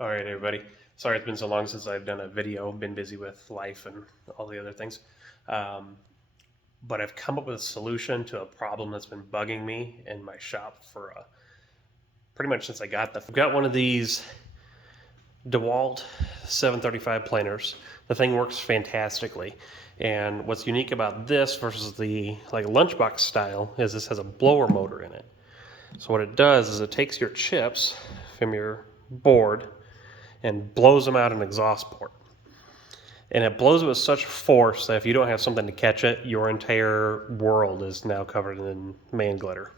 All right, everybody. Sorry it's been so long since I've done a video. Been busy with life and all the other things. Um, but I've come up with a solution to a problem that's been bugging me in my shop for pretty much since I got I've got one of these DW735 planers. The thing works fantastically. And what's unique about this versus the like lunchbox style is this has a blower motor in it. So what it does is it takes your chips from your board and blows them out an exhaust port. And it blows it with such force that if you don't have something to catch it, your entire world is now covered in man glitter.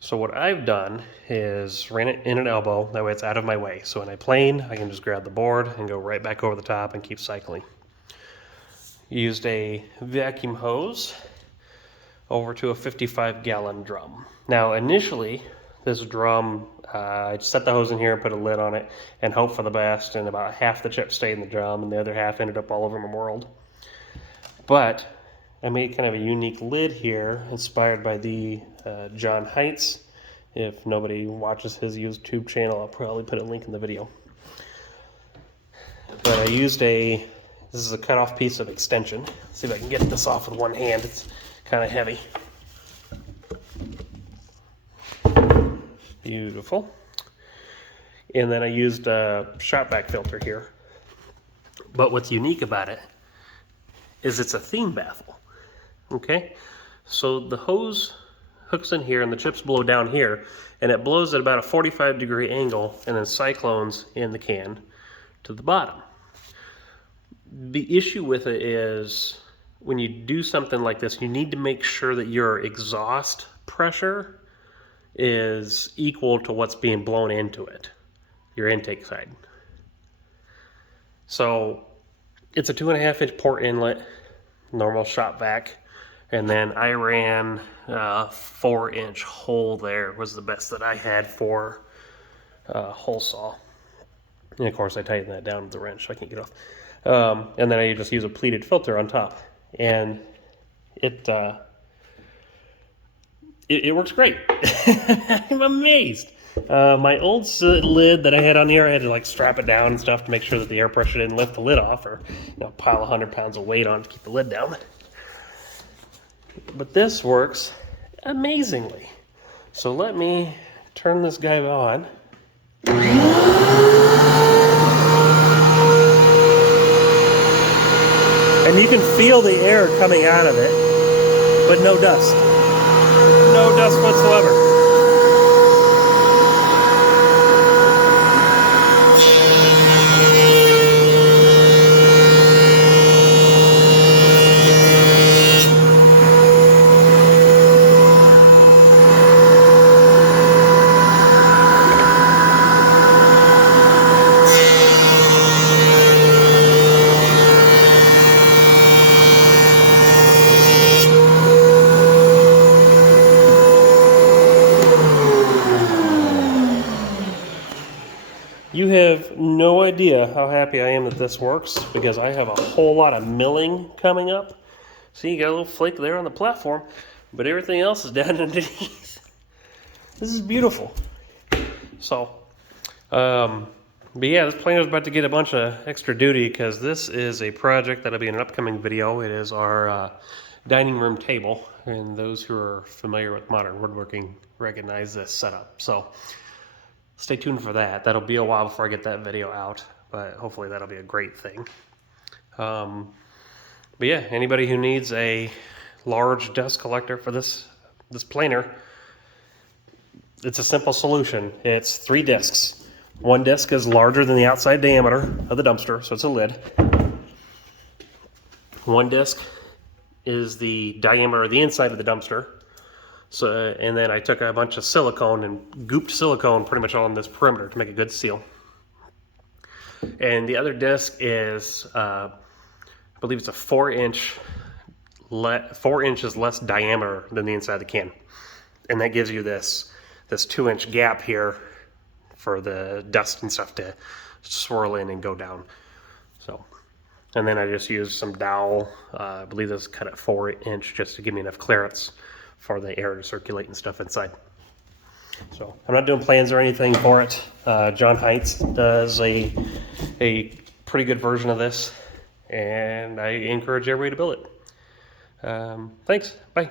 So what I've done is ran it in an elbow, that way it's out of my way. So when I plane, I can just grab the board and go right back over the top and keep cycling. Used a vacuum hose over to a 55-gallon drum. Now initially, this drum, I set the hose in here and put a lid on it and hope for the best, and about half the chips stayed in the drum and the other half ended up all over my world. But I made kind of a unique lid here inspired by the John Heights. If nobody watches his YouTube channel, I'll probably put a link in the video. But I used this is a cut off piece of extension. Let's see if I can get this off with one hand. It's kind of heavy. Beautiful. And then I used a shop vac filter here. But what's unique about it is it's a theme baffle. Okay? So the hose hooks in here and the chips blow down here, and it blows at about a 45-degree angle and then cyclones in the can to the bottom. The issue with it is when you do something like this, you need to make sure that your exhaust pressure is equal to what's being blown into it, your intake side. So it's a 2.5-inch port inlet, normal shop vac, and then I ran a 4-inch hole there, was the best that I had for hole saw. And of course I tightened that down with the wrench so I can't get off. And then I just use a pleated filter on top, and it works great. I'm amazed. My old lid that I had on here, I had to like strap it down and stuff to make sure that the air pressure didn't lift the lid off, or pile 100 pounds of weight on to keep the lid down. But this works amazingly. So let me turn this guy on. And you can feel the air coming out of it, but no dust. No dust whatsoever. You have no idea how happy I am that this works, because I have a whole lot of milling coming up. See, you got a little flake there on the platform, but everything else is down underneath. This is beautiful. So, but yeah, this planer's about to get a bunch of extra duty because this is a project that'll be in an upcoming video. It is our dining room table, and those who are familiar with modern woodworking recognize this setup. So stay tuned for that. That'll be a while before I get that video out, but hopefully that'll be a great thing. But yeah, anybody who needs a large dust collector for this planer, it's a simple solution. It's 3 discs. One disc is larger than the outside diameter of the dumpster, so it's a lid. One disc is the diameter of the inside of the dumpster. So, and then I took a bunch of silicone and gooped silicone pretty much on this perimeter to make a good seal. And the other disc is, I believe it's a 4 inches less diameter than the inside of the can. And that gives you this 2-inch gap here for the dust and stuff to swirl in and go down. So, and then I just used some dowel, I believe this is cut at 4 inch just to give me enough clearance for the air to circulate and stuff inside. So I'm not doing plans or anything for it. John Heitz does a pretty good version of this, and I encourage everybody to build it. Thanks. Bye.